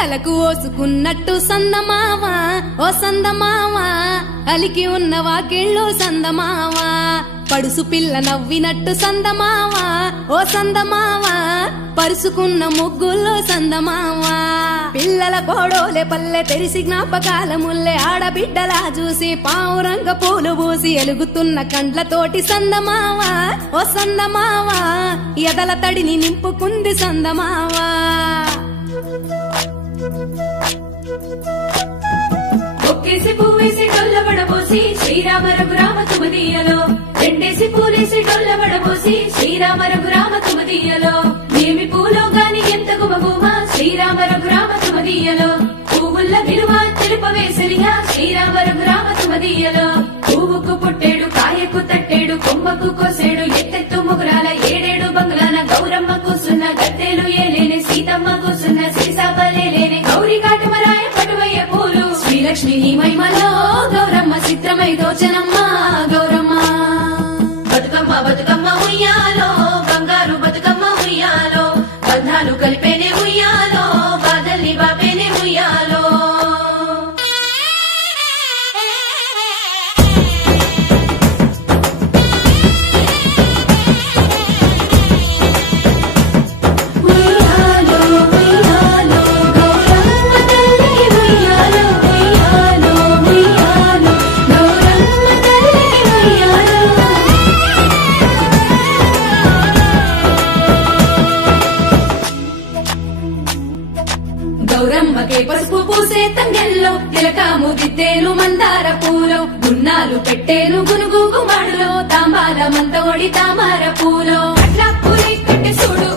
తలకు ఓసుకున్నట్టు సందమావా ఓ సందమావా అలికి ఉన్న వాకిళ్ళు సందమావా పడుసు పిల్ల నవ్వినట్టు సందమావా ఓ సందమావా పరుసుకున్న ముగ్గుల్లో సందమావా పిల్లల కోడోలే పల్లె తెరిసి జ్ఞాపకాల ముల్లె ఆడబిడ్డలా చూసి పావురంగ పూలు పూసి ఎలుగుతున్న కండ్లతోటి సందమావా ఓ సందమావా ఎదల తడిని నింపుకుంది సందమావా ఒక్కేసి పువ్వేసి డొల్లబడబోసి శ్రీరామ రఘురామ తుమదీయలో రెండేసి పూలేసి డొల్లబడబోసి శ్రీరామ రఘురామ తుమదీయలో ఏమి పూలో గాని ఎంత గుమగుమ శ్రీరామ రఘురామ తుమదీయలో పువ్వుల్ల విలువ తెలుపవేసరిగా శ్రీరామ రఘురామ తుమదీయలో పువ్వుకు పుట్టేడు కాయకు తట్టేడు కొమ్మకు కోసేడు ఎత్తెత్తు ముగురాల ఏడేడు బంగ్లాల గౌరమ్మ కూసున్న గద్దెలు ఏలేని సీతమ్మ కూసున్న శ్రీసాపలేని గౌరీ కాటమరాయ పటువయ్య పూలు శ్రీలక్ష్మి నీ మహిమలో గౌరమ్మ చిత్రమై దోచనమ్మ గౌరమ్మ బతుకమ్మ బతుకమ్మ ఉయ్యాలో బంగారు బతుకమ్మ ఉయ్యాలో బంధాలు కలిపేనే ఉయ్యాలో బాధల్ని బాపేనే ఉయ్యాలో గౌరమ్మకే పసుపు పూసే తంగెల్లో తిలకాము దిద్దేను మందార పూలో గున్నాలు పెట్టేను గునుగు గుమాడులో తాంబాల మంత ఒడి తామర పూలో అట్లా పూరి కట్టి చూడు